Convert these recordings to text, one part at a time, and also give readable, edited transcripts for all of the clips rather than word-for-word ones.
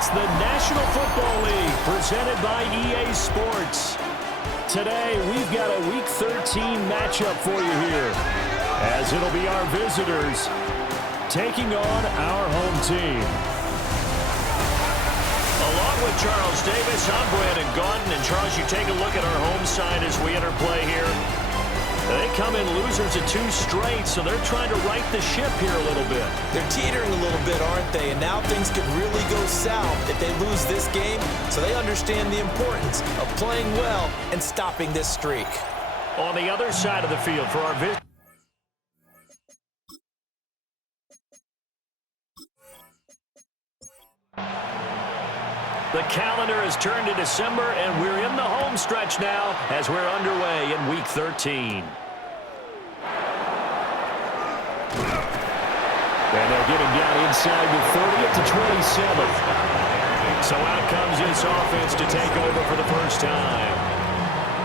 It's the National Football League presented by EA Sports. Today, we've got a Week 13 matchup for you here, as it'll be our visitors taking on our home team. Along with Charles Davis, I'm Brandon Gaudin. And Charles, you take a look at our home side as we enter play here. They come in losers of 2 straight, so they're trying to right the ship here a little bit. They're teetering a little bit, aren't they? And now things could really go south if they lose this game, so they understand the importance of playing well and stopping this streak. On the other side of the field for our visitors. The calendar has turned to December, and we're in the home stretch now as we're underway in Week 13. And they'll get him down inside the 30 to 27. So out comes this offense to take over for the first time.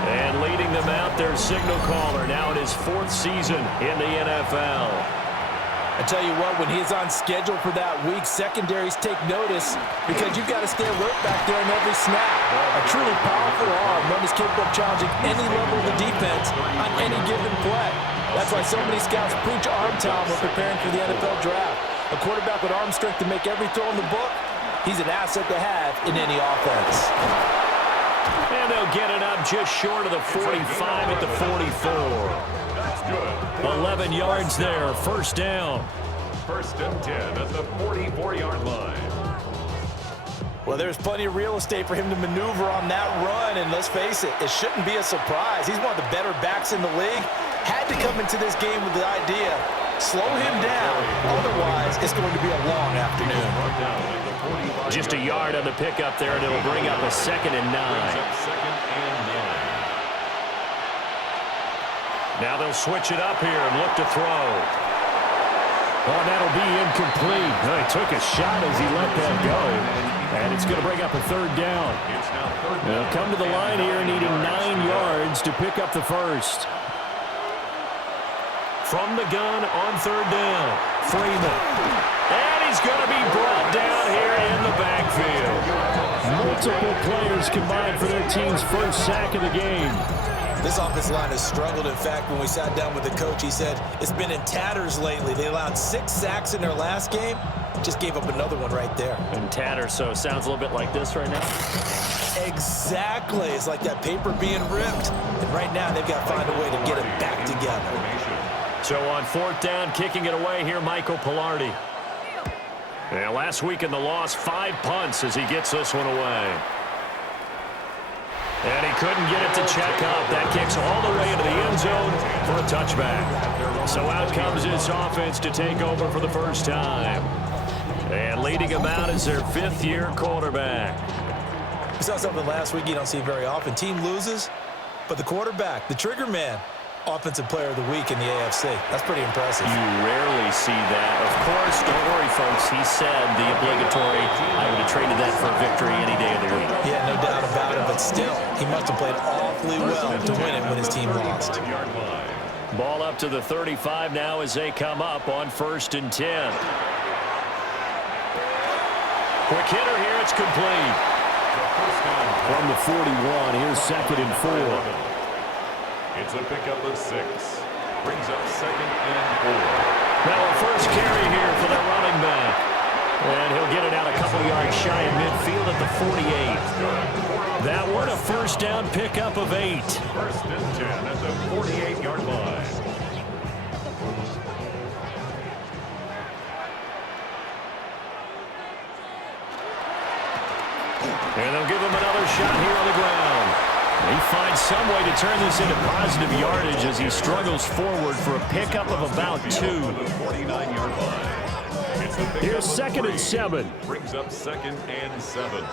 And leading them out, their signal caller, now in his 4th season in the NFL. I tell you what, when he's on schedule for that week, secondaries take notice because you've got to stay alert back there in every snap. A truly powerful arm, one is capable of challenging any level of the defense on any given play. That's why so many scouts preach arm talent when preparing for the NFL draft. A quarterback with arm strength to make every throw in the book, he's an asset to have in any offense. And they'll get it up just short of the 45 at the 44. 11 yards there, first down. First and 10 at the 44-yard line. Well, there's plenty of real estate for him to maneuver on that run, and let's face it, it shouldn't be a surprise. He's one of the better backs in the league. Had to come into this game with the idea, slow him down, otherwise it's going to be a long afternoon. Just a yard on the pickup there, and it'll bring up a 2nd and 9. Now they'll switch it up here and look to throw. Oh, that'll be incomplete. He took a shot as he let that go. And it's going to bring up a 3rd down. They'll come to the line here needing 9 yards to pick up the first. From the gun on 3rd down, Freeman. And he's going to be brought down here in the backfield. Multiple players combined for their team's first sack of the game. This offensive line has struggled. In fact, when we sat down with the coach, he said it's been in tatters lately. They allowed 6 sacks in their last game. Just gave up another one right there. In tatters, so it sounds a little bit like this right now. Exactly. It's like that paper being ripped. And right now, they've got to find a way to get it back together. So on 4th down, kicking it away here, Michael Pilardi. Yeah, last week in the loss, 5 punts as he gets this one away. And he couldn't get it to check up. That kicks all the way into the end zone for a touchback. So out comes this offense to take over for the first time. And leading them out is their 5th-year quarterback. We saw something last week you don't see very often. Team loses, but the quarterback, the trigger man, Offensive Player of the Week in the AFC. That's pretty impressive. You rarely see that. Of course, don't worry, folks. He said the obligatory, I would have traded that for a victory any day of the week. Yeah, no doubt about it, but still, he must have played awfully well to win it when his team lost. Ball up to the 35 now as they come up on 1st and 10. Quick hitter here, it's complete. From the 41, here's 2nd and 4. It's a pickup of 6. Brings up 2nd and 4. Now a first carry here for the running back. And he'll get it out a couple yards shy of midfield at the 48. That one a first down pickup of 8. 1st and 10 at the 48-yard line. And they'll give him another shot here on the ground. He finds some way to turn this into positive yardage as he struggles forward for a pickup of about 2. Here's 2nd and 7. Brings up 2nd and 7.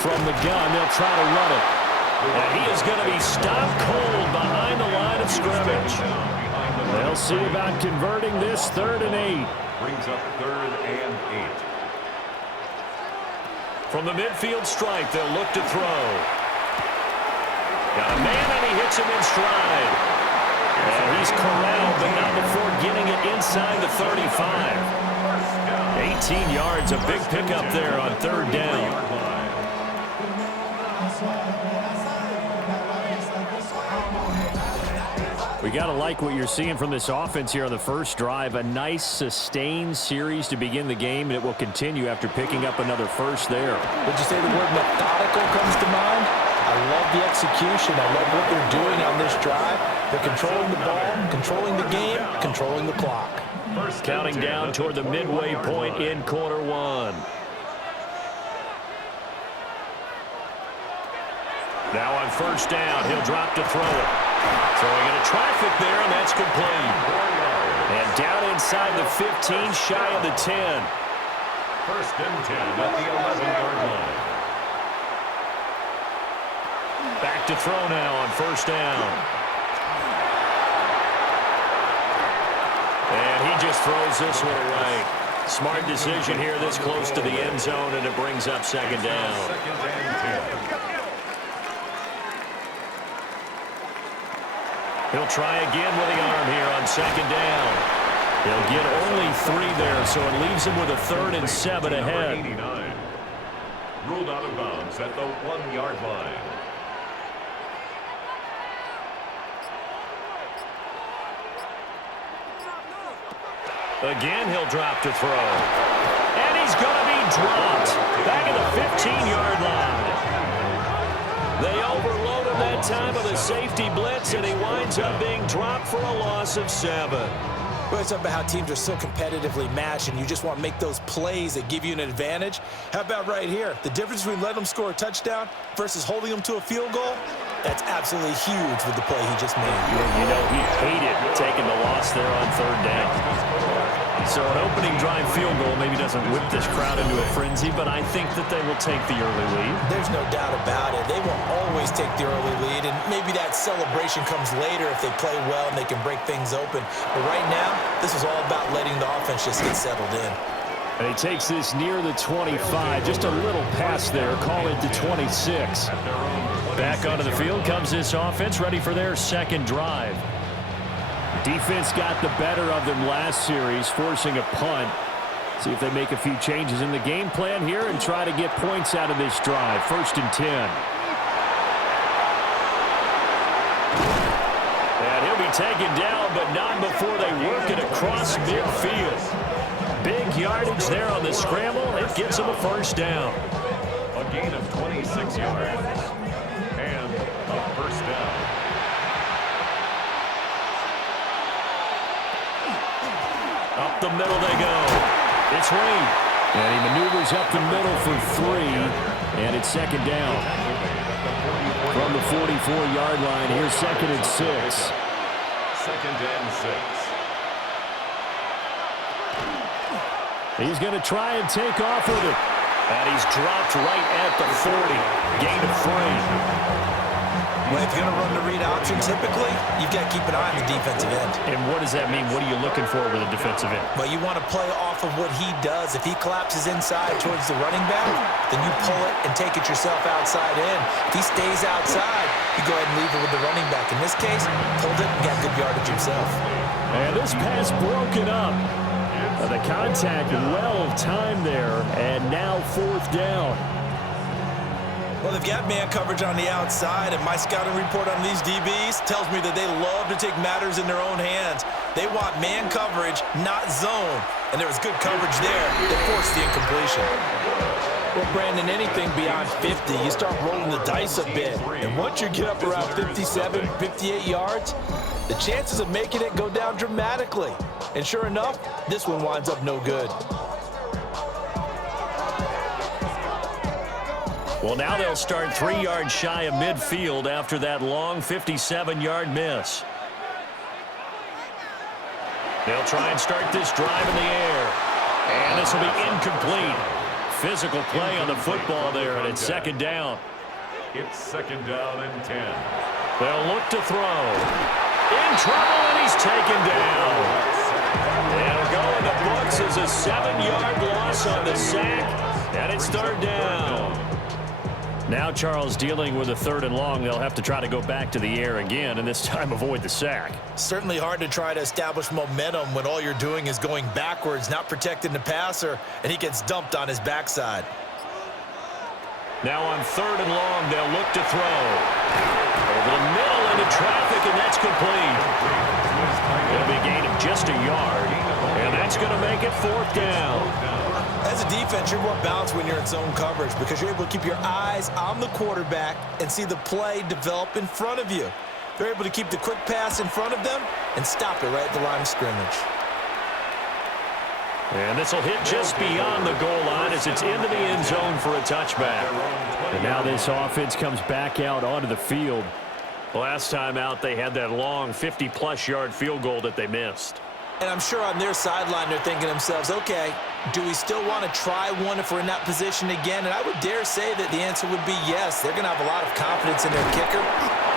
From the gun, they'll try to run it. And he is going to be stopped cold behind the line of scrimmage. They'll see about converting this 3rd and 8. Brings up 3rd and 8. From the midfield stripe, they'll look to throw. Got a man, and he hits him in stride. And he's corralled, but not before getting it inside the 35. 18 yards, a big pickup there on third down. We got to like what you're seeing from this offense here on the first drive. A nice, sustained series to begin the game, and it will continue after picking up another first there. Would you say the word methodical comes to mind? I love the execution. I love what they're doing on this drive. They're controlling the ball, controlling the game, controlling the clock. Counting down toward the midway point in quarter one. Now on first down, he'll drop to throw it. Throwing into traffic there, and that's complete. And down inside the 15, shy of the 10. First and 10 at the 11-yard line. Back to throw now on first down. And he just throws this one away. Smart decision here this close to the end zone, and it brings up second down. Second and 10. He'll try again with the arm here on second down. He'll get only 3 there, so it leaves him with a 3rd and 7 ahead. 89. Ruled out of bounds at the 1-yard line. Again, he'll drop to throw. And he's going to be dropped. Back at the 15-yard line. They overload him that time with a safety blitz, and he winds up being dropped for a loss of 7. Well, it's about how teams are so competitively matched, and you just want to make those plays that give you an advantage. How about right here? The difference between letting them score a touchdown versus holding them to a field goal, that's absolutely huge with the play he just made. You know, he hated taking the loss there on third down. So an opening drive field goal maybe doesn't whip this crowd into a frenzy, but I think that they will take the early lead. There's no doubt about it. They will always take the early lead, and maybe that celebration comes later if they play well and they can break things open. But right now, this is all about letting the offense just get settled in. And he takes this near the 25. Just a little pass there. Call it the 26. Back onto the field comes this offense, ready for their second drive. Defense got the better of them last series, forcing a punt. See if they make a few changes in the game plan here and try to get points out of this drive. First and 10. And he'll be taken down, but not before they work it across midfield. Big yardage there on the scramble. It gets him a first down. A gain of 26 yards. And a first down. Up the middle they go. It's Reed. And he maneuvers up the middle for 3. And it's second down. From the 44-yard line, here's second and 6. Second and 6. He's going to try and take off with it. And he's dropped right at the 40. Gain of 3. Well, if you're going to run the read option, typically, you've got to keep an eye on the defensive end. And what does that mean? What are you looking for with a defensive end? Well, you want to play off of what he does. If he collapses inside towards the running back, then you pull it and take it yourself outside in. If he stays outside, you go ahead and leave it with the running back. In this case, pulled it and got good yardage himself. And this pass broken up. The contact well timed there, and now fourth down. Well, they've got man coverage on the outside, and my scouting report on these DBs tells me that they love to take matters in their own hands. They want man coverage, not zone. And there was good coverage there that forced the incompletion. Well, Brandon, anything beyond 50, you start rolling the dice a bit. And once you get up around 57, 58 yards, the chances of making it go down dramatically. And sure enough, this one winds up no good. Well, now they'll start 3 yards shy of midfield after that long 57-yard miss. They'll try and start this drive in the air. And this will be incomplete. Physical play on the football there, and it's second down. It's second down and 10. They'll look to throw. In trouble, and he's taken down. It'll go in the books as a 7-yard loss on the sack, and it's third down. Now Charles dealing with a 3rd and long. They'll have to try to go back to the air again, and this time avoid the sack. Certainly hard to try to establish momentum when all you're doing is going backwards, not protecting the passer, and he gets dumped on his backside. Now on 3rd and long, they'll look to throw. Over the middle into traffic, and that's complete. It'll be a gain of just a yard, and that's going to make it 4th down. As a defense, you're more balanced when you're in zone coverage because you're able to keep your eyes on the quarterback and see the play develop in front of you. They're able to keep the quick pass in front of them and stop it right at the line of scrimmage. And this will hit just beyond the goal line as it's into the end zone for a touchback. And now this offense comes back out onto the field. Last time out, they had that long 50-plus yard field goal that they missed. And I'm sure on their sideline they're thinking to themselves, okay, do we still want to try one if we're in that position again? And I would dare say that the answer would be yes. They're going to have a lot of confidence in their kicker.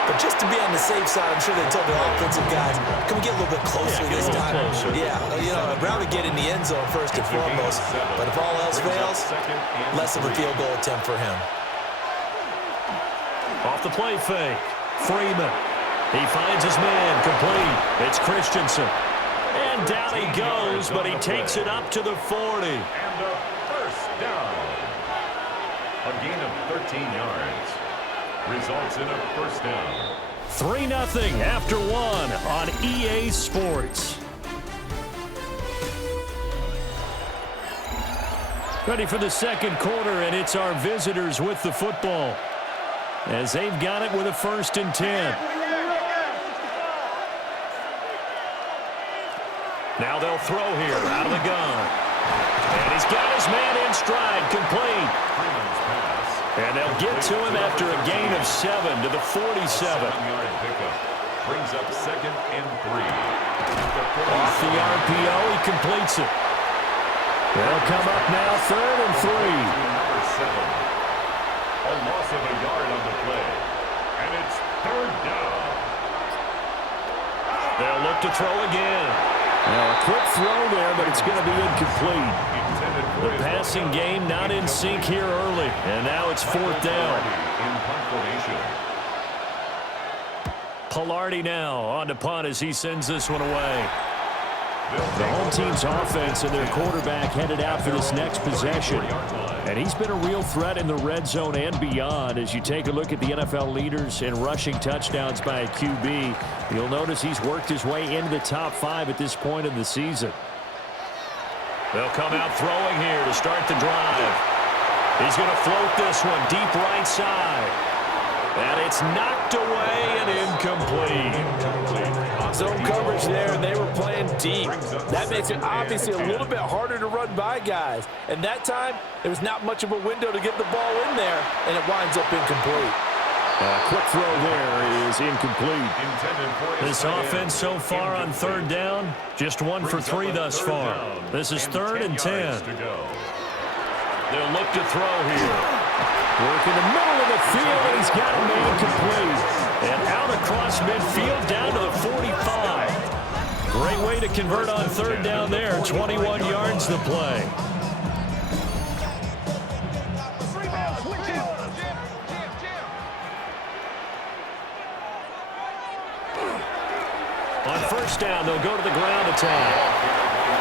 But just to be on the safe side, I'm sure they told their offensive guys, can we get a little bit closer this time? Yeah, you know, I'd rather get in the end zone first and foremost. But if all else fails, less of a field goal attempt for him. Off the play fake, Freeman. He finds his man, complete. It's Christensen. And down he goes, but he takes it up to the 40. And a first down. A gain of 13 yards. Results in a first down. 3-0 after 1 on EA Sports. Ready for the second quarter, and it's our visitors with the football as they've got it with a 1st and 10. Now they'll throw here out of the gun. And he's got his man in stride, complete. And they'll get to him after a gain of 7 to the 47. Brings up 2nd and 3. Off the RPO, he completes it. They'll come up now 3rd and 3. Number 7. A loss of a yard on the play. And it's 3rd down. They'll look to throw again. Now a quick throw there, but it's going to be incomplete. The passing game not in sync here early, and now it's 4th down. Pilardi now on to punt as he sends this one away. The home team's offense and their quarterback headed out for this next possession. And he's been a real threat in the red zone and beyond. As you take a look at the NFL leaders in rushing touchdowns by a QB, you'll notice he's worked his way into the top 5 at this point in the season. They'll come out throwing here to start the drive. He's going to float this one deep right side. And it's knocked away and incomplete. Zone coverage there, and they were playing deep. That makes it obviously a little bit harder to run by guys. And that time, there was not much of a window to get the ball in there, and it winds up incomplete. Quick throw there is incomplete. This offense so far on 3rd down, just 1 for 3 thus far. This is 3rd and 10. They'll look to throw here. Work in the middle of the field, and he's got a man complete. And out across midfield down to the 45. Great way to convert on 3rd down there. 21 yards to play. On 1st down, they'll go to the ground attack.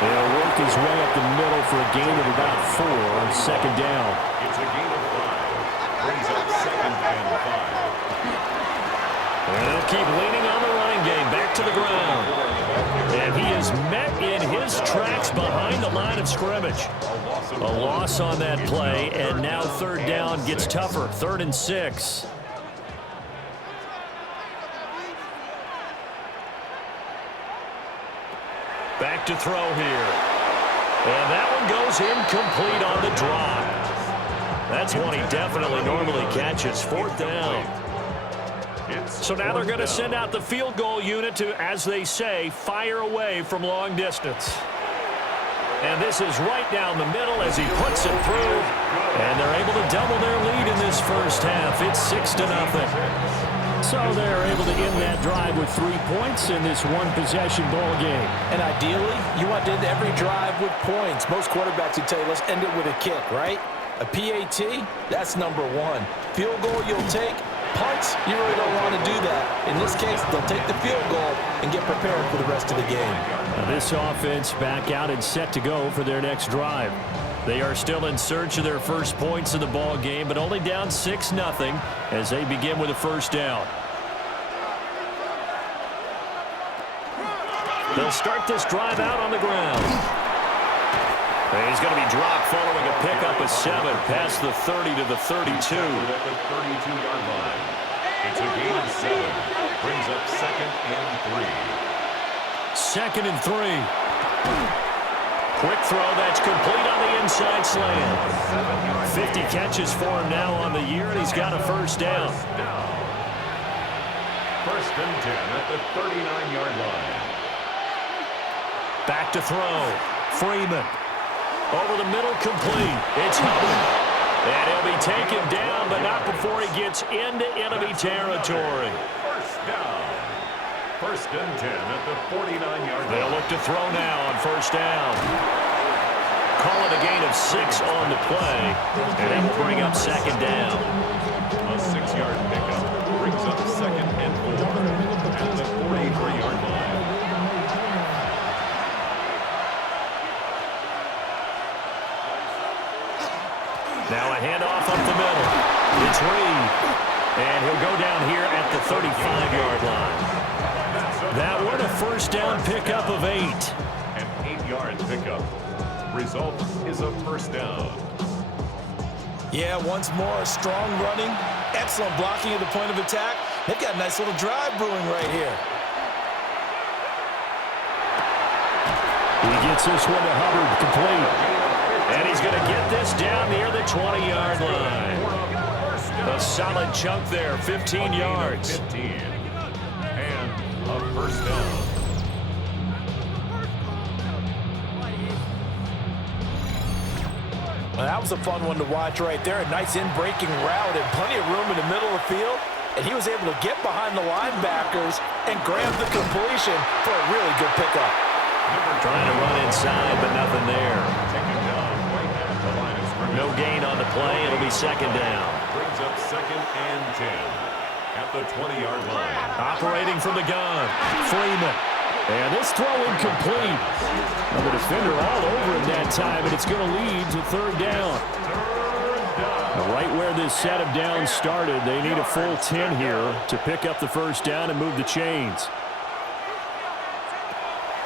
They'll work his way up the middle for a gain of about 4 on 2nd down. It's a gain of 5. Brings up 2nd and 5. And they'll keep leaning on the running game. Back to the ground. And he is met in his tracks behind the line of scrimmage. A loss on that play, and now 3rd down gets tougher. 3rd and 6. Back to throw here. And that one goes incomplete on the drop. That's one he definitely normally catches. 4th down. So now they're going to send out the field goal unit to, as they say, fire away from long distance. And this is right down the middle as he puts it through. And they're able to double their lead in this first half. It's 6-0. So they're able to end that drive with 3 points in this one-possession ball game. And ideally, you want to end every drive with points. Most quarterbacks would tell you, let's end it with a kick, right? A PAT, that's number one. Field goal you'll take. Punts, you really don't want to do that. In this case, they'll take the field goal and get prepared for the rest of the game. Now this offense back out and set to go for their next drive. They are still in search of their first points in the ball game, but only down 6-0 as they begin with a first down. They'll start this drive out on the ground. And he's going to be dropped following a pickup of 7 past the 30 to the 32. At the 32-yard line. It's a gain of 7. Brings up 2nd and 3. 2nd and 3. Quick throw that's complete on the inside slant. 50 catches for him now on the year, and he's got a first down. 1st and 10 at the 39-yard line. Back to throw. Freeman. Over the middle, complete. It's Hubbard. And he'll be taken down, but not before he gets into enemy territory. First down. 1st and 10 at the 49-yard line. They'll look to throw now on first down. Call it a gain of 6 on the play, and that will bring up 2nd down. A 6-yard pickup brings up 2nd and 4 at the 43-yard line. Now a handoff up the middle. It's Reed. And he'll go down here at the 35-yard line. That one a first down pickup of 8. An 8-yard pickup. Result is a first down. Yeah, once more, strong running, excellent blocking at the point of attack. They've got a nice little drive brewing right here. He gets this one to Hubbard, complete. And he's going to get this down near the 20-yard line. A solid chunk there, 15 yards. 15. And a first down. Well, that was a fun one to watch right there. A nice in-breaking route and plenty of room in the middle of the field. And he was able to get behind the linebackers and grab the completion for a really good pickup. Trying to run inside, but nothing there. No gain on the play. It'll be 2nd down. Brings up 2nd and 10 at the 20-yard line. Operating from the gun. Freeman. And this throw incomplete. Now the defender all over him that time, and it's going to lead to 3rd down. Now right where this set of downs started, they need a full 10 here to pick up the first down and move the chains.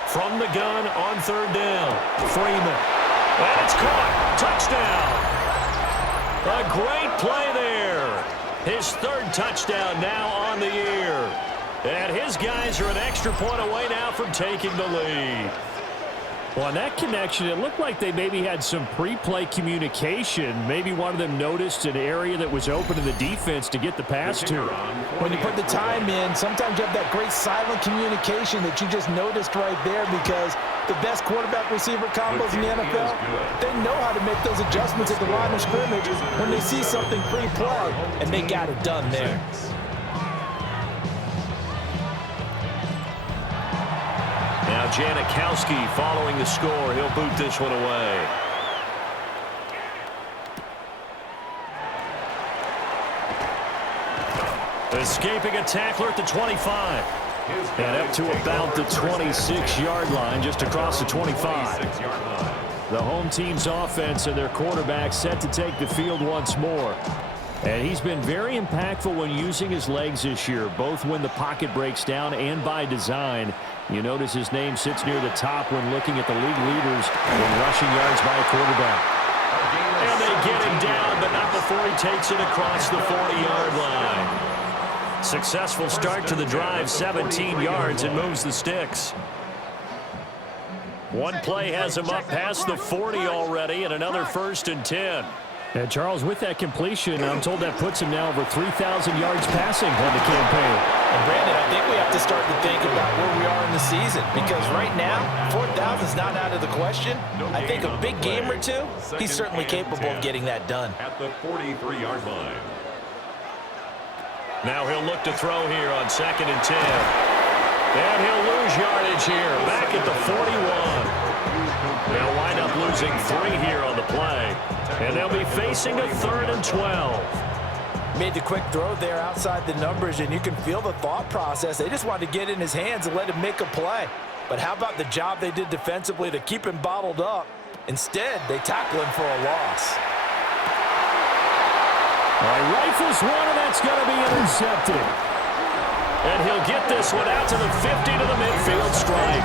From the gun on 3rd down. Freeman. And it's caught. Touchdown. A great play there. His 3rd touchdown now on the year. And his guys are an extra point away now from taking the lead. Well, on that connection, it looked like they maybe had some pre-play communication. Maybe one of them noticed an area that was open in the defense to get the pass to. When you put the time in, sometimes you have that great silent communication that you just noticed right there, because the best quarterback-receiver combos in the NFL, they know how to make those adjustments at the line of scrimmage when they see something pre-play, and they got it done there. Now Janikowski following the score. He'll boot this one away. Escaping a tackler at the 25. And up to about the 26-yard line, just across the 25. The home team's offense and their quarterback set to take the field once more. And he's been very impactful when using his legs this year, both when the pocket breaks down and by design. You notice his name sits near the top when looking at the league leaders in rushing yards by a quarterback. And they get him down, but not before he takes it across the 40-yard line. Successful start to the drive, 17 yards, and moves the sticks. One play has him up past the 40 already, and another 1st and 10. And Charles, with that completion, I'm told that puts him now over 3,000 yards passing on the campaign. And Brandon, I think we have to start to think about where we are in the season, because right now, 4,000 is not out of the question. I think a big game or two, he's certainly capable of getting that done. At the 43-yard line. Now he'll look to throw here on 2nd and 10. And he'll lose yardage here, back at the 41. They'll wind up losing 3 here on the play. And they'll be facing a 3rd and 12. Made the quick throw there outside the numbers, and you can feel the thought process. They just wanted to get in his hands and let him make a play. But how about the job they did defensively to keep him bottled up? Instead, they tackle him for a loss. Rifles one, and that's going to be intercepted. And he'll get this one out to the 50 to the midfield stripe.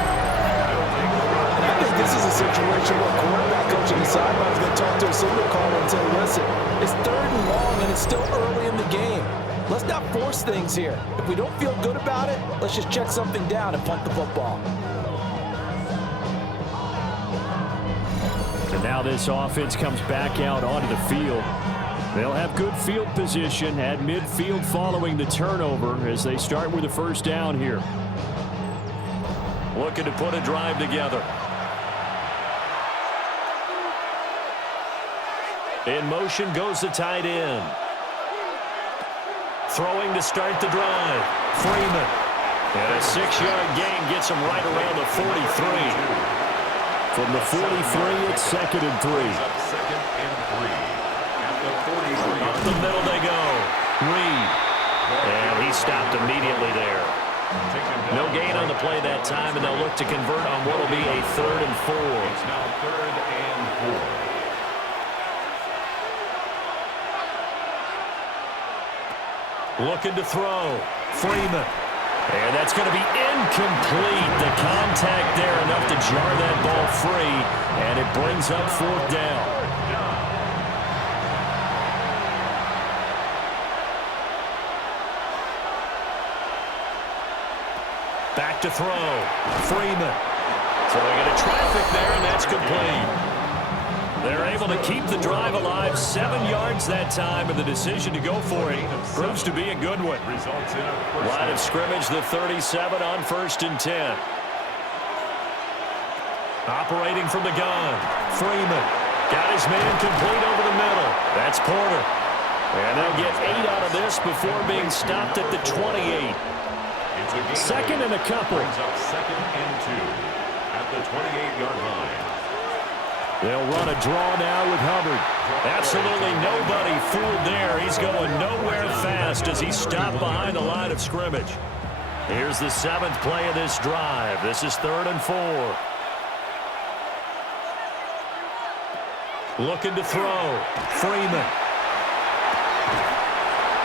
And I think this is a situation where quarterback coach on the sideline is going to talk to a signal caller and say, listen, it's 3rd and long, and it's still early in the game. Let's not force things here. If we don't feel good about it, let's just check something down and punt the football. And now this offense comes back out onto the field. They'll have good field position at midfield following the turnover as they start with a 1st down here. Looking to put a drive together. In motion goes the tight end. Throwing to start the drive. Freeman. And a 6-yard gain gets him right around the 43. From the 43, it's 2nd and 3. 2nd and 3. At the 43. Up the middle they go. Reed. And he stopped immediately there. No gain on the play that time, and they'll look to convert on what will be a 3rd and 4. It's now 3rd and 4. Looking to throw. Freeman. And that's going to be incomplete. The contact there enough to jar that ball free, and it brings up 4th down. Back to throw. Freeman. So they get a traffic there, and that's complete. They're able to keep the drive alive. 7 yards that time, and the decision to go for it proves to be a good one. Results in a Line of scrimmage, the 37 on 1st and 10. Operating from the gun. Freeman got his man complete over the middle. That's Porter. And they'll get 8 out of this before being stopped at the 28. 2nd and a couple. Brings up 2nd and 2 at the 28-yard line. They'll run a draw now with Hubbard. Absolutely nobody fooled there. He's going nowhere fast as he stopped behind the line of scrimmage. Here's the 7th play of this drive. This is 3rd and 4. Looking to throw. Freeman.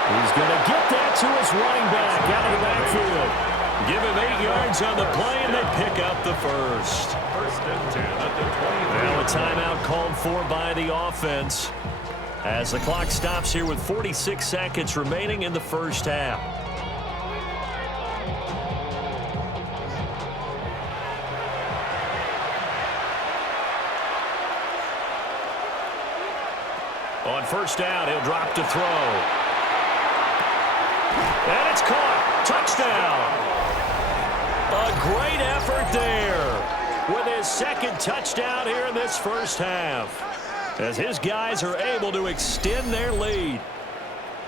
He's going to get that to his running back out of the backfield. Give him 8 yards on the play, and they pick up the 1st. 1st and 10 at the 23. Now a timeout called for by the offense as the clock stops here with 46 seconds remaining in the 1st half. On 1st down, he'll drop to throw. And it's caught. Touchdown. A great effort there with his 2nd touchdown here in this 1st half as his guys are able to extend their lead.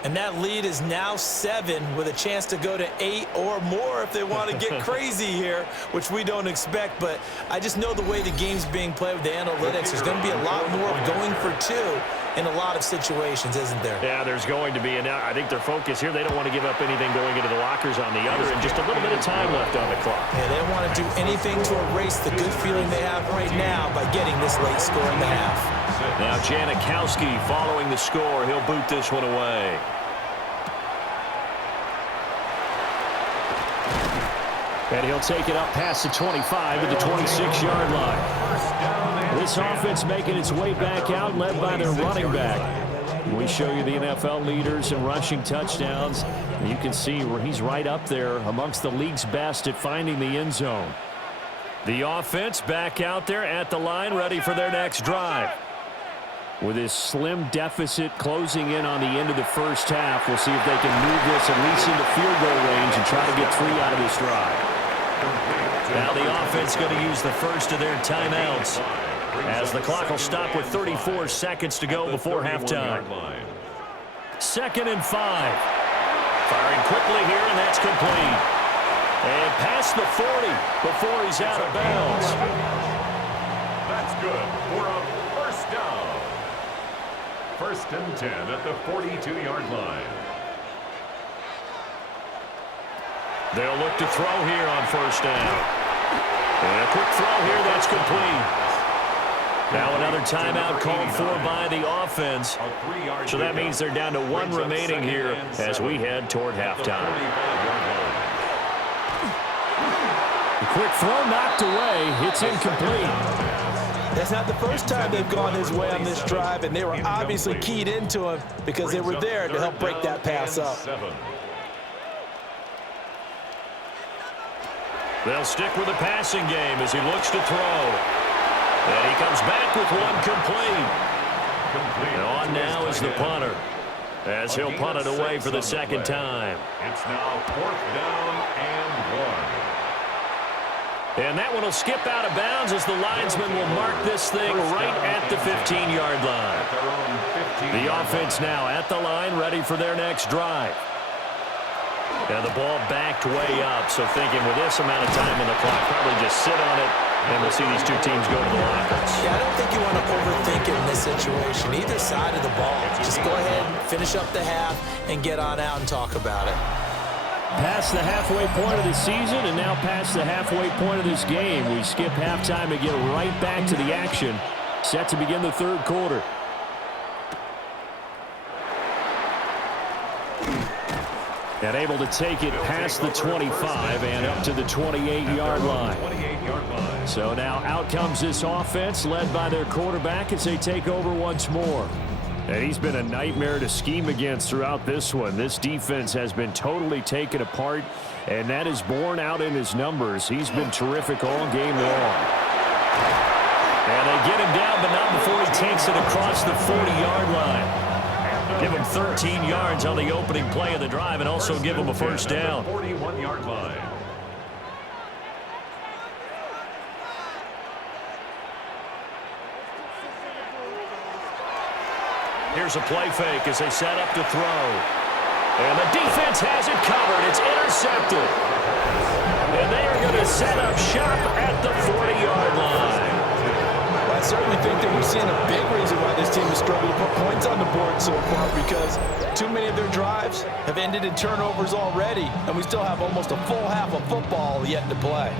And that lead is now 7 with a chance to go to 8 or more if they want to get crazy here, which we don't expect. But I just know the way the game's being played with the analytics, there's going to be a lot more of going for 2 in a lot of situations, isn't there? Yeah, there's going to be. And now I think their focus here, they don't want to give up anything going into the lockers on the other, and just a little bit of time left on the clock. Yeah, they don't want to do anything to erase the good feeling they have right now by getting this late score in the half. Now Janikowski following the score. He'll boot this one away. And he'll take it up past the 25 at the 26-yard line. This offense making its way back out, led by their running back. We show you the NFL leaders in rushing touchdowns. You can see where he's right up there amongst the league's best at finding the end zone. The offense back out there at the line, ready for their next drive. With this slim deficit closing in on the end of the 1st half, we'll see if they can move this at least into field goal range and try to get 3 out of this drive. Now the offense going to use the first of their timeouts as the clock will stop with 34 seconds to go before halftime. 2nd and 5. Firing quickly here, and that's complete. And past the 40 before he's out of bounds. That's good for a 1st down. first and 10 at the 42-yard line. They'll look to throw here on first down. And a quick throw here, that's complete. Now another timeout called for by the offense. So that means they're down to one remaining here as we head toward halftime. The quick throw knocked away. It's incomplete. That's not the first time they've gone his way on this drive, and they were obviously keyed into him because they were there to help break that pass up. They'll stick with the passing game as he looks to throw. And he comes back with one complete. And on now is the punter, as he'll punt it away for the second time. It's now 4th down and 1. And that one will skip out of bounds as the linesman will mark this thing right at the 15-yard line. The offense now at the line, ready for their next drive. And the ball backed way up, so thinking with this amount of time on the clock, probably just sit on it, and we'll see these two teams go to the lockers. Yeah, I don't think you want to overthink it in this situation, either side of the ball. Just go ahead and finish up the half and get on out and talk about it. Past the halfway point of the season and now past the halfway point of this game. We skip halftime and get right back to the action. Set to begin the third quarter. And able to take it past the 25 and up to the 28-yard line. So now out comes this offense led by their quarterback as they take over once more. And he's been a nightmare to scheme against throughout this one. This defense has been totally taken apart, and that is borne out in his numbers. He's been terrific all game long. And they get him down, but not before he takes it across the 40-yard line. Give him 13 yards on the opening play of the drive and also give him a first down. 41-yard line. Here's a play fake as they set up to throw. And the defense has it covered. It's intercepted. And they are going to set up shop at the 40-yard line. I certainly think that we're seeing a big reason why this team has struggled to put points on the board so far, because too many of their drives have ended in turnovers already, and we still have almost a full half of football yet to play.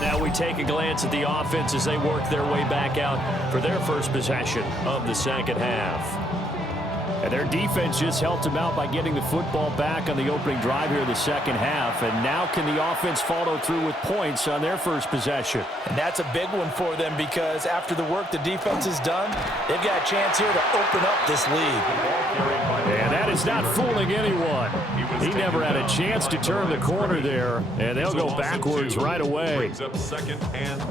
Now we take a glance at the offense as they work their way back out for their first possession of the second half. And their defense just helped them out by getting the football back on the opening drive here in the second half. And now can the offense follow through with points on their first possession? And that's a big one for them, because after the work the defense has done, they've got a chance here to open up this lead. And that is not fooling anyone. He never had a chance to turn the corner there, and they'll go backwards right away.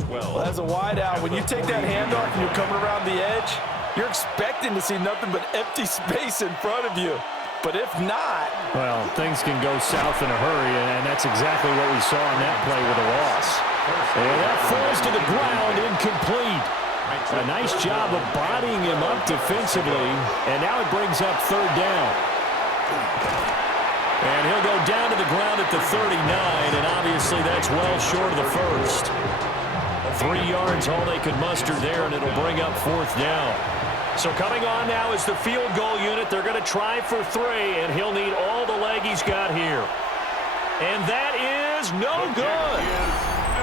Well, as a wideout, when you take that handoff and you're coming around the edge, you're expecting to see nothing but empty space in front of you. But if not... well, things can go south in a hurry, and that's exactly what we saw on that play with a loss. And that falls to the ground, incomplete. A nice job of bodying him up defensively, and now it brings up third down. And he'll go down to the ground at the 39, and obviously that's well short of the first. 3 yards, all they could muster there, and it'll bring up fourth down. So coming on now is the field goal unit. They're going to try for 3, and he'll need all the leg he's got here. And that is no good.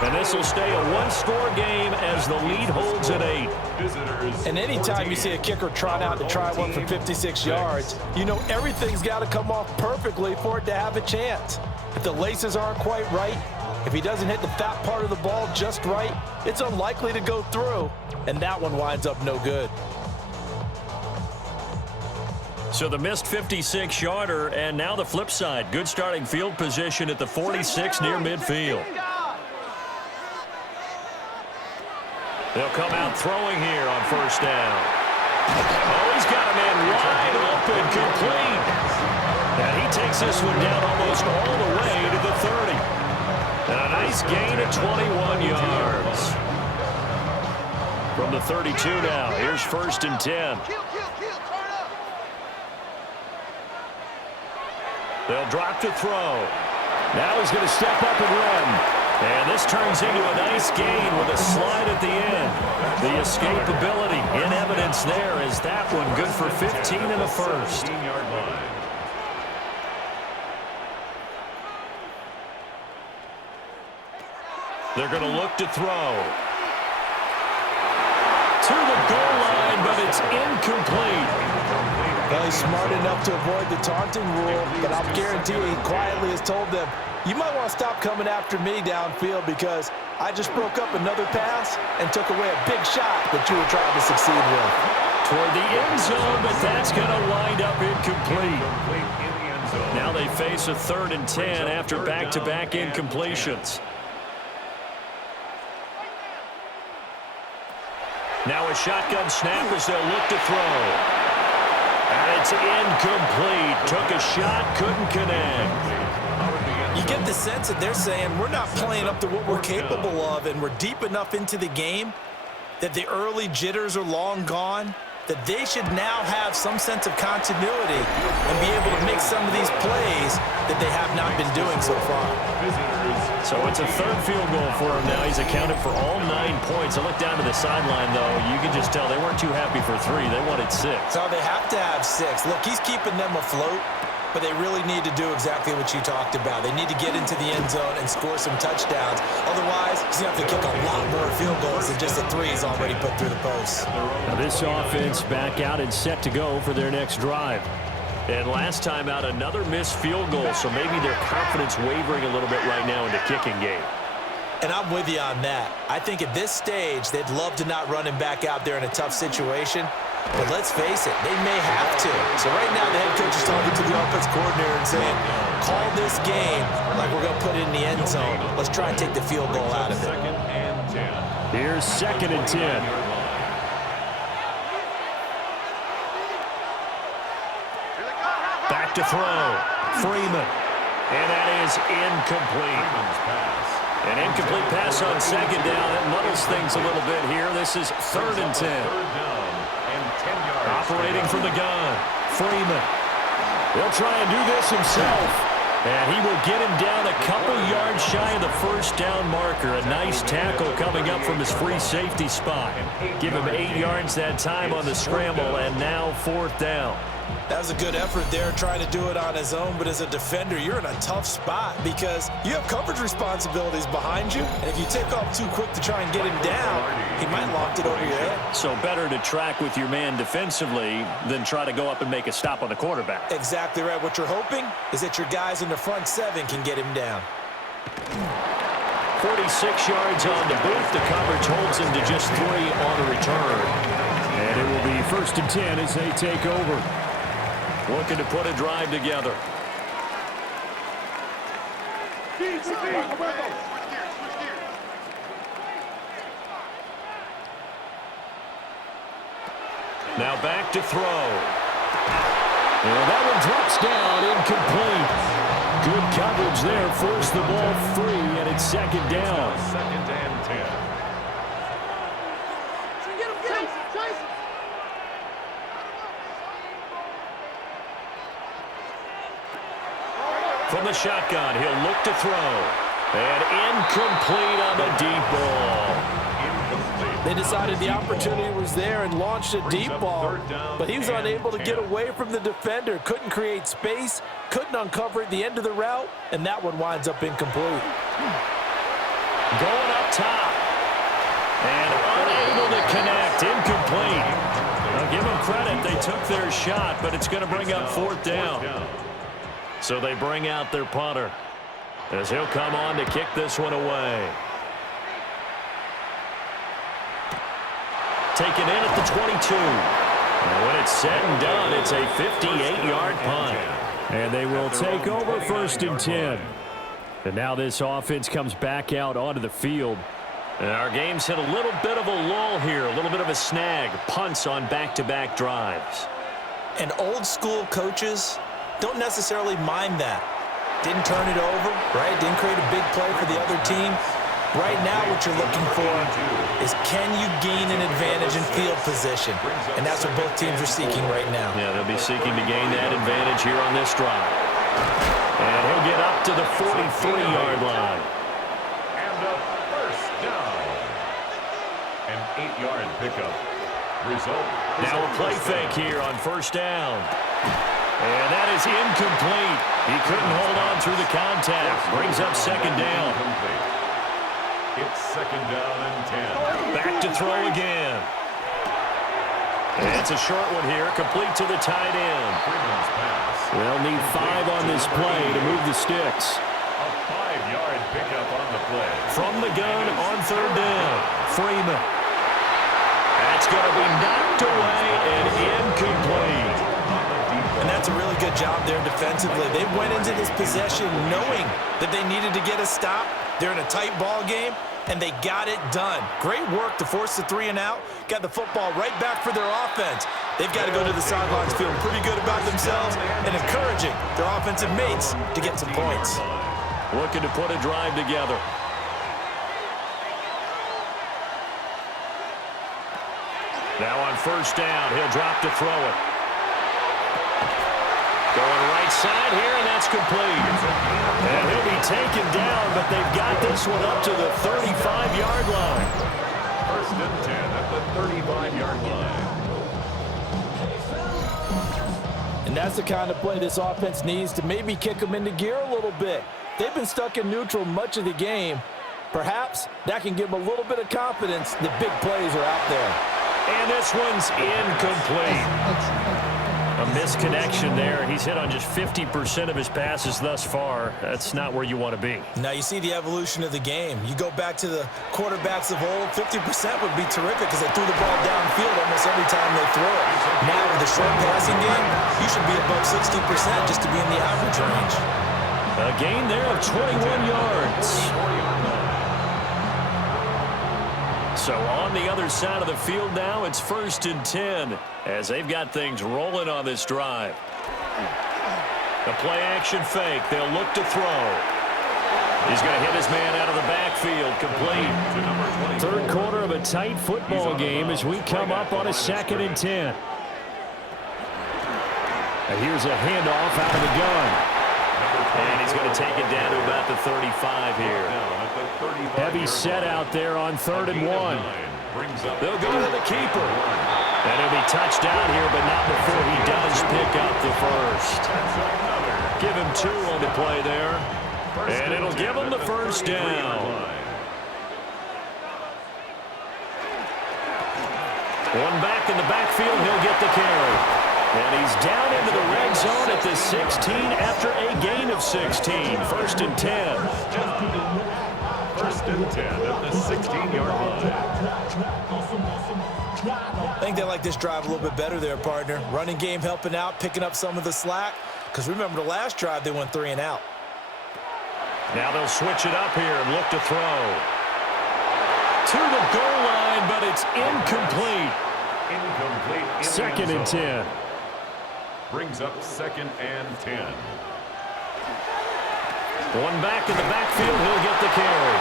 And this will stay a one-score game as the lead holds at 8. And anytime you see a kicker trot out to try one from 56 yards, you know everything's got to come off perfectly for it to have a chance. If the laces aren't quite right, if he doesn't hit the fat part of the ball just right, it's unlikely to go through. And that one winds up no good. So the missed 56-yarder, and now the flip side. Good starting field position at the 46 near midfield. They'll come out throwing here on first down. Oh, he's got a man wide open, complete. And he takes this one down almost all the way to the 30. And a nice gain of 21 yards. From the 32 now, here's first and 10. They'll drop to throw. Now he's going to step up and run. And this turns into a nice gain with a slide at the end. The escapability in evidence there as that one good for 15 in the first. 17-yard line. They're going to look to throw. To the goal line, but it's incomplete. Well, he's smart enough to avoid the taunting rule, but I'll guarantee you he quietly has told them, you might want to stop coming after me downfield because I just broke up another pass and took away a big shot that you were trying to succeed with. Toward the end zone, but that's going to wind up incomplete. Now they face a 3rd and 10 after back-to-back incompletions. Now a shotgun snap as they'll look to throw. And it's incomplete. Took a shot, couldn't connect. You get the sense that they're saying we're not playing up to what we're capable of, and we're deep enough into the game that the early jitters are long gone, that they should now have some sense of continuity and be able to make some of these plays that they have not been doing so far. So it's a 3rd field goal for him now. He's accounted for all 9 points. I look down to the sideline, though. You can just tell they weren't too happy for 3. They wanted 6. So they have to have 6. Look, he's keeping them afloat, but they really need to do exactly what you talked about. They need to get into the end zone and score some touchdowns. Otherwise, he's going to have to kick a lot more field goals than just the 3 he's already put through the posts. Now this offense back out and set to go for their next drive. And last time out, another missed field goal, so maybe their confidence wavering a little bit right now in the kicking game. And I'm with you on that. I think at this stage, they'd love to not run him back out there in a tough situation. But let's face it, they may have to. So right now, the head coach is talking to the offense coordinator and saying, call this game like we're going to put it in the end zone. Let's try and take the field goal out of it. 2nd and 10. Here's 2nd and 10. Back to throw. Freeman. And that is incomplete. An incomplete pass on 2nd down. That muddles things a little bit here. This is 3rd and 10. Operating from the gun. Freeman. He'll try and do this himself. And he will get him down a couple yards shy of the 1st down marker. A nice tackle coming up from his free safety spot. Give him 8 yards that time on the scramble, and now 4th down. That was a good effort there, trying to do it on his own. But as a defender, you're in a tough spot because you have coverage responsibilities behind you. And if you take off too quick to try and get him down, he might loft it over your head. So better to track with your man defensively than try to go up and make a stop on the quarterback. Exactly right. What you're hoping is that your guys in the front 7 can get him down. 46 yards on the boot. The coverage holds him to just 3 on the return. And it will be 1st and 10 as they take over. Looking to put a drive together. Now back to throw. And that one drops down, incomplete. Good coverage there, forced the ball free, and it's 2nd down. 2nd and 10. From the shotgun, he'll look to throw. And incomplete on the deep ball. They decided the opportunity was there and launched a deep ball, but he was unable to get away from the defender. Couldn't create space, couldn't uncover at the end of the route, and that one winds up incomplete. Going up top. And unable to connect. Incomplete. Now give them credit. They took their shot, but it's going to bring up 4th down. So they bring out their punter as he'll come on to kick this one away. Taken in at the 22. And when it's said and done, it's a 58-yard punt. And they will take over 1st and 10. And now this offense comes back out onto the field. And our game's hit a little bit of a lull here, a little bit of a snag. Punts on back-to-back drives. And old school coaches don't necessarily mind that. Didn't turn it over, right? Didn't create a big play for the other team. Right now what you're looking for is can you gain an advantage in field position? And that's what both teams are seeking right now. Yeah, they'll be seeking to gain that advantage here on this drive. And he'll get up to the 43-yard line. And a 1st down. An 8-yard pickup. Result. Now a play fake here on first down. And that is incomplete. He couldn't hold on through the contact. Brings up second down. It's second down and 10. Back to throw again. And it's a short one here, complete to the tight end. They'll need 5 on this play to move the sticks. A 5-yard pickup on the play. From the gun on third down. Freeman. That's going to be knocked away and incomplete. And that's a really good job there defensively. They went into this possession knowing that they needed to get a stop. They're in a tight ball game, and they got it done. Great work to force the 3 and out. Got the football right back for their offense. They've got to go to the sidelines feeling pretty good about themselves and encouraging their offensive mates to get some points. Looking to put a drive together. Now on first down, he'll drop to throw it. Going right side here, and that's complete. And he'll be taken down, but they've got this one up to the 35-yard line. First and 10 at the 35-yard line. And that's the kind of play this offense needs to maybe kick them into gear a little bit. They've been stuck in neutral much of the game. Perhaps that can give them a little bit of confidence that big plays are out there. And this one's incomplete. A misconnection there. He's hit on just 50% of his passes thus far. That's not where you want to be. Now you see the evolution of the game. You go back to the quarterbacks of old, 50% would be terrific because they threw the ball downfield almost every time they throw it. Now with the short passing game, you should be above 60% just to be in the average range. A gain there of 21 yards. So on the other side of the field now, it's first and 10 as they've got things rolling on this drive. The play-action fake. They'll look to throw. He's going to hit his man out of the backfield. Complete. Third quarter of a tight football game as we come up on a second and 10. And here's a handoff out of the gun. And he's going to take it down to about the 35 here. Heavy set out there on third and 1. They'll go to the keeper. And he'll be touched down here, but not before he does pick up the first. Give him 2 on the play there. And it'll give him the first down. One back in the backfield, he'll get the carry. And he's down into the red zone at the 16 after a gain of 16. First and 10. First and 10 at the 16-yard line. I think they like this drive a little bit better there, partner. Running game helping out, picking up some of the slack. Because remember the last drive, they went 3 and out. Now they'll switch it up here and look to throw. To the goal line, but it's incomplete. Incomplete. Second and 10. Brings up second and 10. One back in the backfield, he'll get the carry.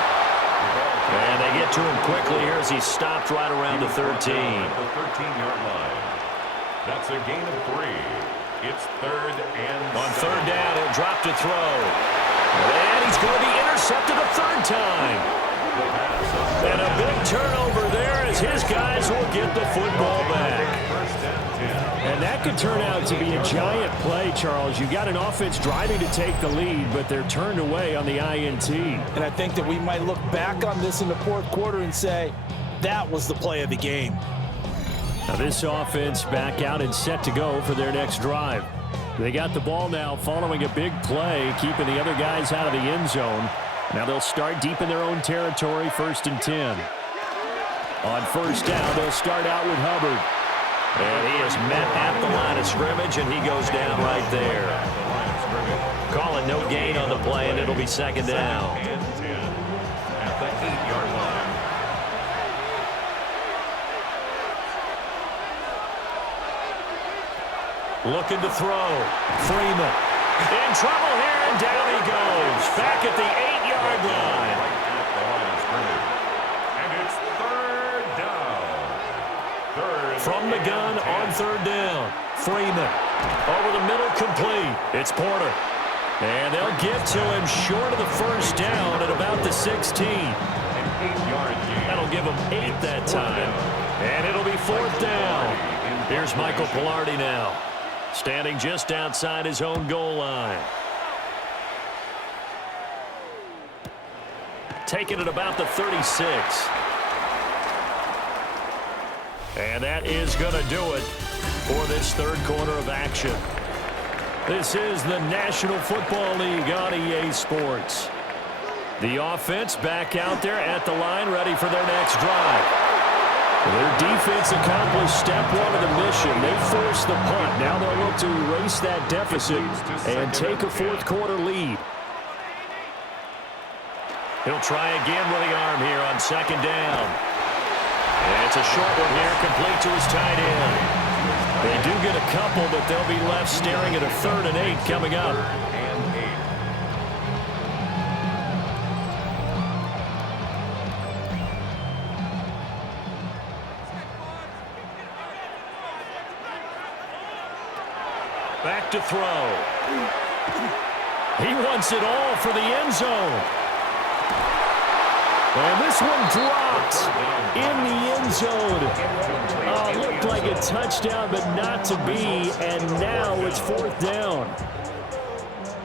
And they get to him quickly here as he's stopped right around the 13. The 13-yard line. That's a gain of 3. It's third and on third down, he'll drop to throw. And he's going to be intercepted a third time. And a big turnover there as his guys will get the football back. And that could turn out to be a giant play, Charles. You got an offense driving to take the lead, but they're turned away on the INT. And I think that we might look back on this in the fourth quarter and say, that was the play of the game. Now this offense back out and set to go for their next drive. They got the ball now following a big play, keeping the other guys out of the end zone. Now they'll start deep in their own territory, first and 10. On first down, they'll start out with Hubbard. And he is met at the line of scrimmage, and he goes down right there. Calling no gain on the play, and it'll be second down. and 10 at the 8-yard line. Looking to throw. Freeman. In trouble here, and down he goes. Back at the 8-yard line. And it's third down. From the gun on third down. Freeman. Over the middle, complete. It's Porter. And they'll get to him short of the first down at about the 16. 8-yard gain. That'll give them 8 that time. And it'll be 4th down. Here's Michael Pilardi now, standing just outside his own goal line. Taking it about the 36. And that is going to do it for this third quarter of action. This is the National Football League on EA Sports. The offense back out there at the line, ready for their next drive. Their defense accomplished step 1 of the mission. They forced the punt. Now they'll look to erase that deficit and take a fourth quarter lead. He'll try again with the arm here on 2nd down. And it's a short one here, complete to his tight end. They do get a couple, but they'll be left staring at a 3rd and 8 coming up. Back to throw. He wants it all for the end zone. And this one dropped in the end zone. Oh, looked like a touchdown, but not to be. And now it's 4th down.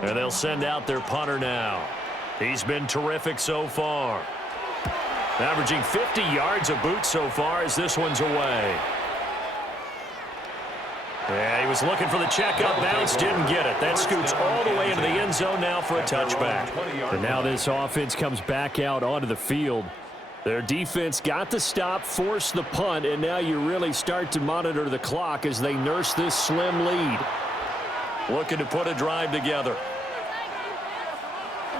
And they'll send out their punter now. He's been terrific so far. Averaging 50 yards a boot so far as this one's away. Yeah, he was looking for the checkup bounce, didn't get it. That scoots all the way into the end zone now for a touchback. And now this offense comes back out onto the field. Their defense got the stop, forced the punt, and now you really start to monitor the clock as they nurse this slim lead. Looking to put a drive together.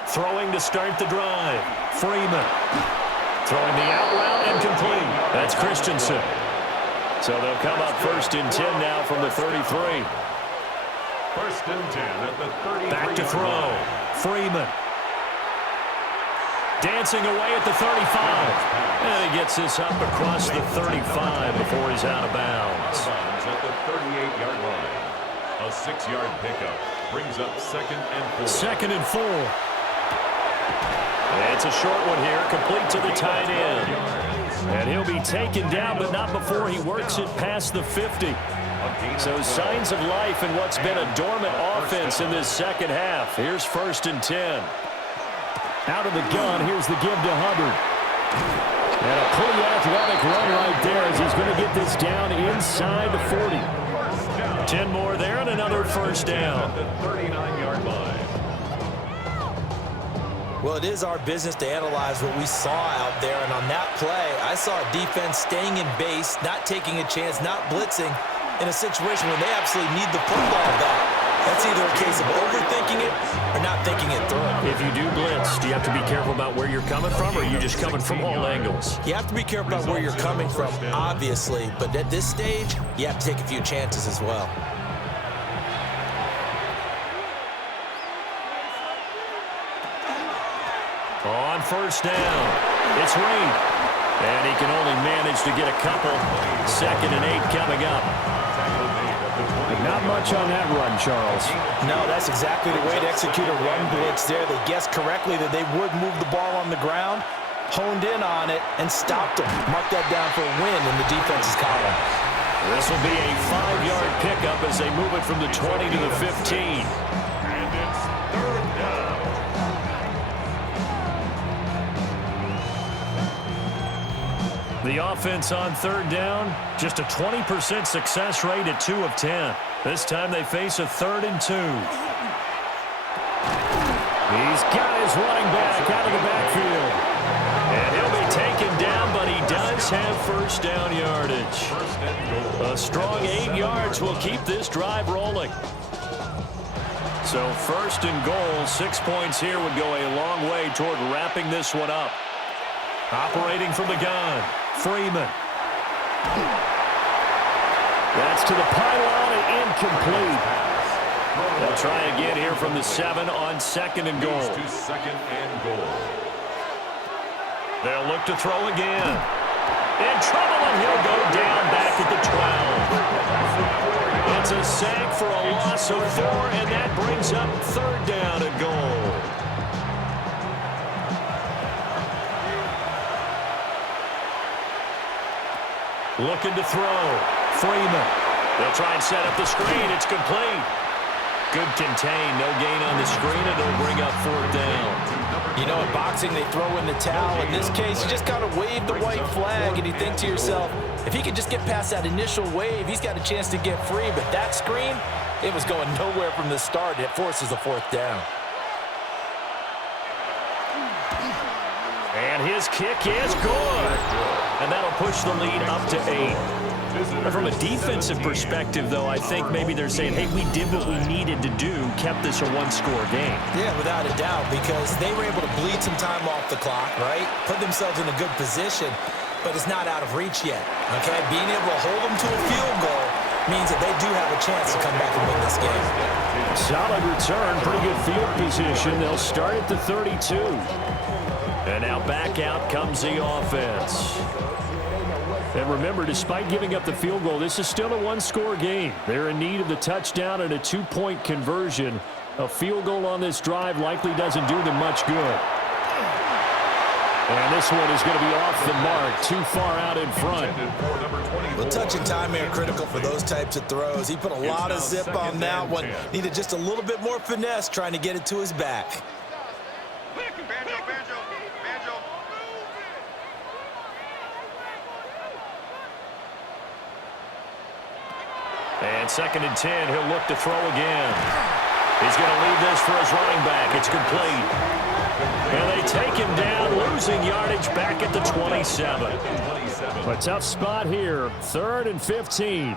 Throwing to start the drive. Freeman. Throwing the out route and complete. That's Christensen. So they'll come up 1st and 10 now from the 33. 1st and 10 at the 33. Back to throw. Freeman. Dancing away at the 35. And he gets this up across the 35 before he's out of bounds. At the 38-yard line. A 6-yard pickup brings up 2nd and 4. 2nd and 4. It's a short one here, complete to the tight end. And he'll be taken down, but not before he works it past the 50. So signs of life in what's been a dormant offense in this second half. Here's 1st and 10. Out of the gun, here's the give to Hubbard. And a pretty athletic run right there as he's going to get this down inside the 40. 10 more there and another 1st down. At the 39-yard line. Well, it is our business to analyze what we saw out there, and on that play, I saw a defense staying in base, not taking a chance, not blitzing, in a situation where they absolutely need the football back. That's either a case of overthinking it or not thinking it through. If you do blitz, do you have to be careful about where you're coming from, or are you just coming from all angles? You have to be careful about where you're coming from, obviously, but at this stage, you have to take a few chances as well. On 1st down, it's Reed. And he can only manage to get a couple. 2nd and 8 coming up. Not much on that run, Charles. No, that's exactly the way to execute a run blitz there. They guessed correctly that they would move the ball on the ground, honed in on it, and stopped them. Mark that down for a win in the defense's column. This will be a 5-yard pickup as they move it from the 20 to the 15. And it's 3rd down. The offense on 3rd down, just a 20% success rate at 2 of 10. This time they face a 3rd and 2. He's got his running back out of the backfield. And he'll be taken down, but he does have 1st down yardage. A strong 8 yards will keep this drive rolling. So 1st and goal, 6 points here would go a long way toward wrapping this one up. Operating from the gun, Freeman. That's to the pylon and incomplete. They'll try again here from the 7 on 2nd and goal. To 2nd and goal. They'll look to throw again. In trouble, and he'll go down back at the 12. It's a sack for a loss of 4, and that brings up 3rd down and goal. Looking to throw. Freeman. They'll try and set up the screen. It's complete. Good contain. No gain on the screen, and it'll bring up 4th down. You know, in boxing, they throw in the towel. In this case, you just kind of wave the white flag, and you think to yourself, if he could just get past that initial wave, he's got a chance to get free. But that screen, it was going nowhere from the start. It forces a 4th down. And his kick is good. And that'll push the lead up to 8. From a defensive perspective, though, I think maybe they're saying, hey, we did what we needed to do, kept this a one-score game. Yeah, without a doubt, because they were able to bleed some time off the clock, right? Put themselves in a good position, but it's not out of reach yet, okay? Being able to hold them to a field goal means that they do have a chance to come back and win this game. Solid return, pretty good field position. They'll start at the 32. And now back out comes the offense. And remember, despite giving up the field goal, this is still a one-score game. They're in need of the touchdown and a 2-point conversion. A field goal on this drive likely doesn't do them much good. And this one is going to be off the mark, too far out in front. Well, touch and time are critical for those types of throws. He put a lot of zip on that one. Needed just a little bit more finesse trying to get it to his back. And 2nd and 10, he'll look to throw again. He's going to leave this for his running back. It's complete. And they take him down, losing yardage back at the 27. A tough spot here, 3rd and 15.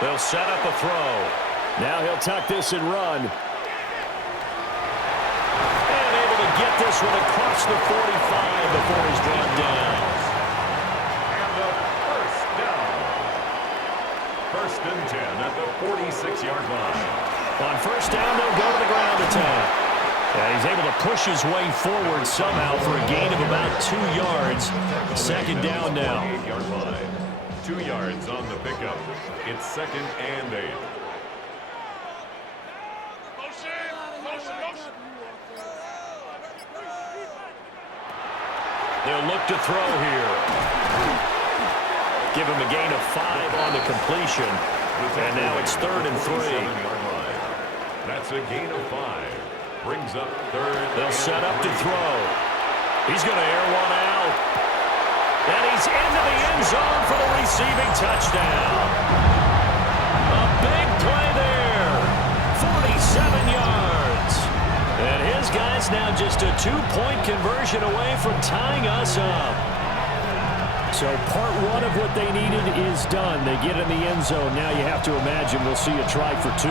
They'll set up a throw. Now he'll tuck this and run. Get this one across the 45 before he's brought down. And the 1st down. 1st and 10 at the 46-yard line. On 1st down, they'll go to the ground attack. Yeah, he's able to push his way forward somehow for a gain of about 2 yards. 2nd down now. 8-yard line. 2 yards on the pickup. It's 2nd and 8. They'll look to throw here. Give him a gain of 5 on the completion. And now it's 3rd and 3. That's a gain of 5. Brings up 3rd. They'll set up to throw. He's going to air one out. And he's into the end zone for the receiving touchdown. A big play there. 47 yards. And his guy's now just a 2-point conversion away from tying us up. So part 1 of what they needed is done. They get in the end zone. Now you have to imagine we'll see a try for 2.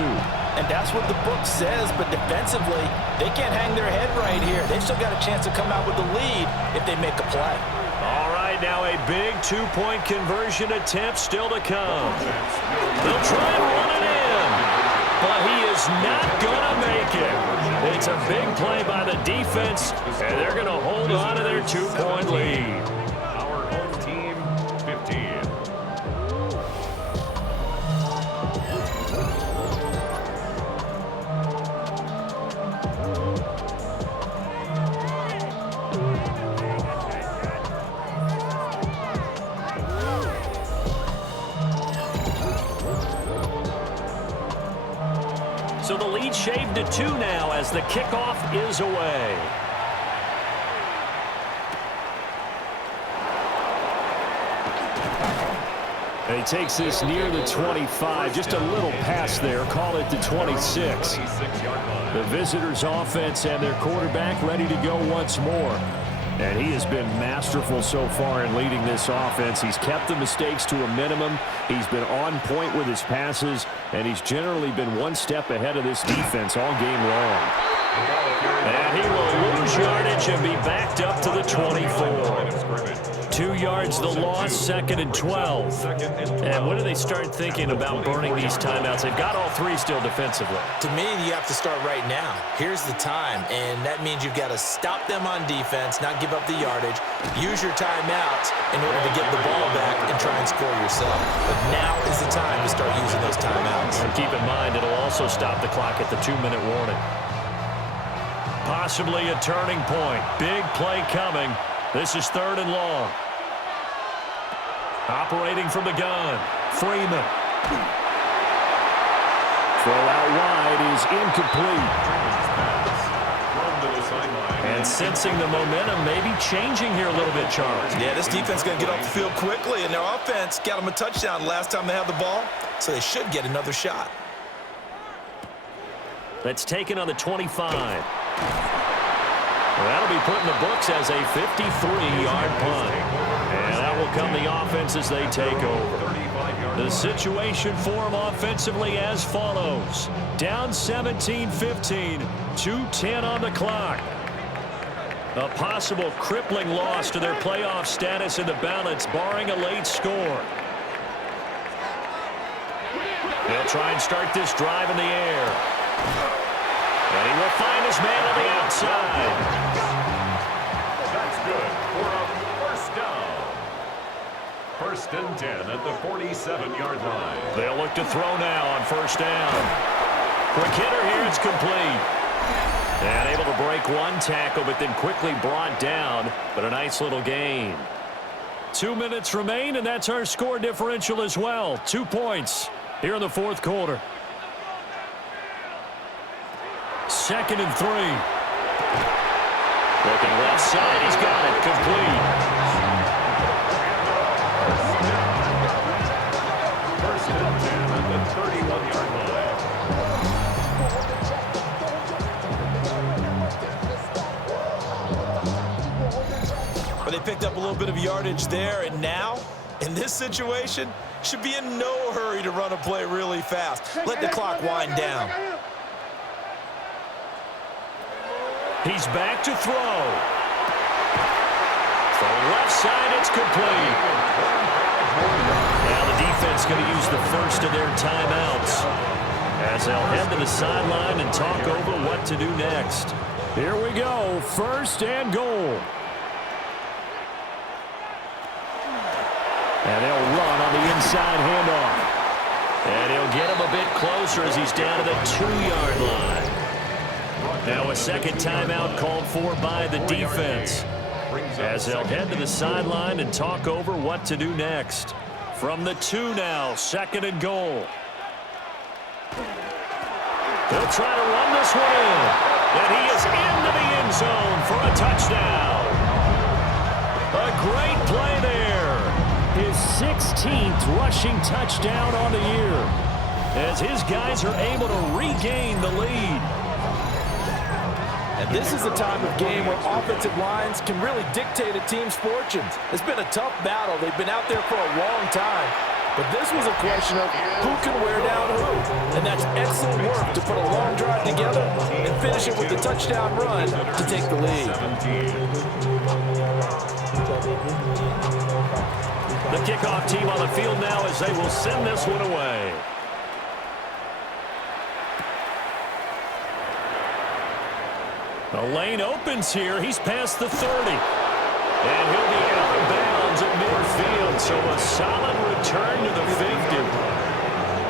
And that's what the book says, but defensively, they can't hang their head right here. They've still got a chance to come out with the lead if they make a play. All right, now a big 2-point conversion attempt still to come. They'll try and run it in, but he is not going to make it. It's a big play by the defense, and they're going to hold on to their 2-point lead. Our home team, 15. So the lead shaved to 2 now as the kickoff is away. And he takes this near the 25. Just a little pass there. Call it the 26. The visitors' offense and their quarterback ready to go once more. And he has been masterful so far in leading this offense. He's kept the mistakes to a minimum. He's been on point with his passes, and he's generally been one step ahead of this defense all game long. And he will lose yardage and be backed up to the 24. 2 yards the loss, 2nd and 12. And when do they start thinking about burning these timeouts? They've got all 3 still defensively. To me, you have to start right now. Here's the time, and that means you've got to stop them on defense, not give up the yardage, use your timeouts in order to get the ball back and try and score yourself. But now is the time to start using those timeouts. And keep in mind, it'll also stop the clock at the 2-minute warning. Possibly a turning point. Big play coming. This is 3rd and long. Operating from the gun, Freeman. Throw out wide is incomplete. And sensing the momentum maybe changing here a little bit, Charles. Yeah, this defense is going to get off the field quickly, and their offense got them a touchdown last time they had the ball, so they should get another shot. That's taken on the 25. Well, that'll be put in the books as a 53-yard punt. And that will come the offense as they take over. The situation for them offensively as follows. Down 17-15, 2:10 on the clock. A possible crippling loss to their playoff status in the balance, barring a late score. They'll try and start this drive in the air. And he will find his man on the outside. That's good for a first down. 1st and 10 at the 47-yard line. They'll look to throw now on 1st down. Quick hitter here, it's complete. And able to break one tackle, but then quickly brought down. But a nice little gain. 2 minutes remain, and that's our score differential as well. 2 points here in the 4th quarter. 2nd and 3. Looking left side, he's got it, complete. 1st and 10 at the 31-yard line. But they picked up a little bit of yardage there, and now, in this situation, should be in no hurry to run a play really fast. Let the clock wind down. He's back to throw. From left side, it's complete. Now the defense going to use the first of their timeouts as they'll head to the sideline and talk over what to do next. Here we go, 1st and goal. And they'll run on the inside handoff. And he'll get him a bit closer as he's down to the 2-yard line. Now a 2nd timeout called for by the defense as they'll head to the sideline and talk over what to do next. From the 2 now, 2nd and goal. They'll try to run this one in. And he is into the end zone for a touchdown. A great play there. His 16th rushing touchdown on the year, as his guys are able to regain the lead. And this is a time of game where offensive lines can really dictate a team's fortunes. It's been a tough battle. They've been out there for a long time. But this was a question of who can wear down who. And that's excellent work to put a long drive together and finish it with the touchdown run to take the lead. The kickoff team on the field now as they will send this one away. The lane opens here. He's past the 30. And he'll be out of bounds at midfield. So a solid return to the 50.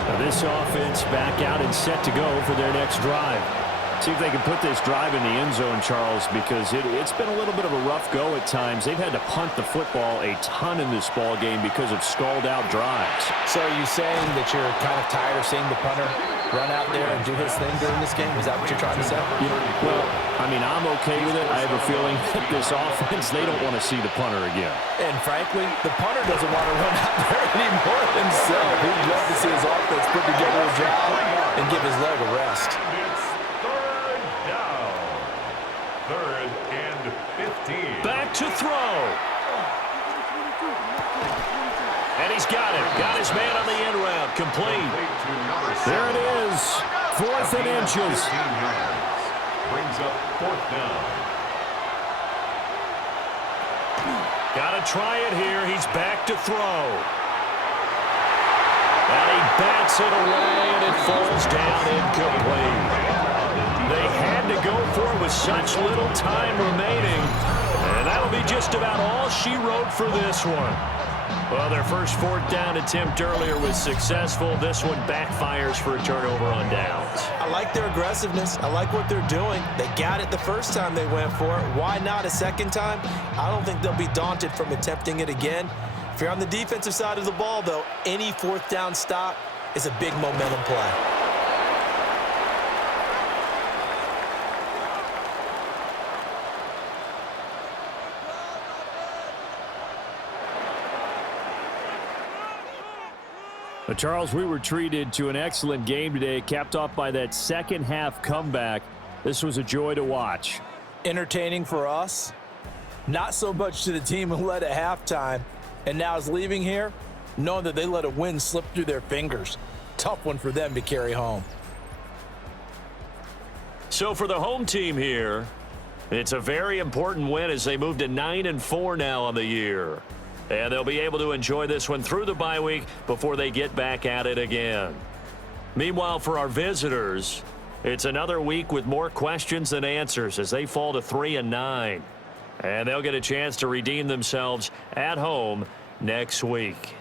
Now this offense back out and set to go for their next drive. See if they can put this drive in the end zone, Charles, because it's been a little bit of a rough go at times. They've had to punt the football a ton in this ball game because of stalled-out drives. So are you saying that you're kind of tired of seeing the punter run out there and do his thing during this game? Is that what you're trying to say? Well, I mean, I'm okay with it. I have a feeling that this offense, they don't want to see the punter again. And frankly, the punter doesn't want to run out there anymore himself. He'd love to see his offense put together a job and give his leg a rest. Third and 15. Back to throw. And he's got it. Got his man on the end route. Complete. There it is. 4th and inches. Brings up 4th down. Got to try it here. He's back to throw. And he bats it away, and it falls down incomplete. They had to go for it with such little time remaining. And that'll be just about all she wrote for this one. Well, their first fourth down attempt earlier was successful. This one backfires for a turnover on downs. I like their aggressiveness. I like what they're doing. They got it the first time they went for it. Why not a second time? I don't think they'll be daunted from attempting it again. If you're on the defensive side of the ball, though, any fourth down stop is a big momentum play. But Charles, we were treated to an excellent game today, capped off by that second half comeback. This was a joy to watch. Entertaining for us, not so much to the team who led at halftime and now is leaving here knowing that they let a win slip through their fingers. Tough one for them to carry home. So for the home team here, it's a very important win as they move to 9-4 now on the year. And they'll be able to enjoy this one through the bye week before they get back at it again. Meanwhile, for our visitors, it's another week with more questions than answers as they fall to 3-9. And they'll get a chance to redeem themselves at home next week.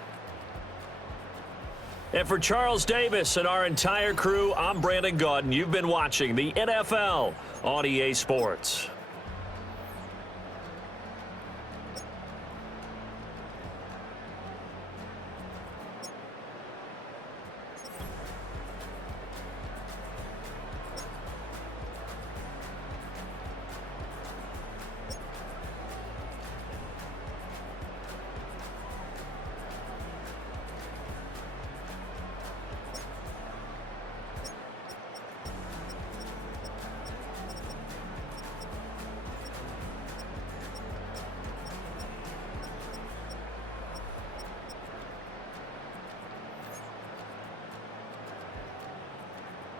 And for Charles Davis and our entire crew, I'm Brandon Gaudin. You've been watching the NFL on EA Sports.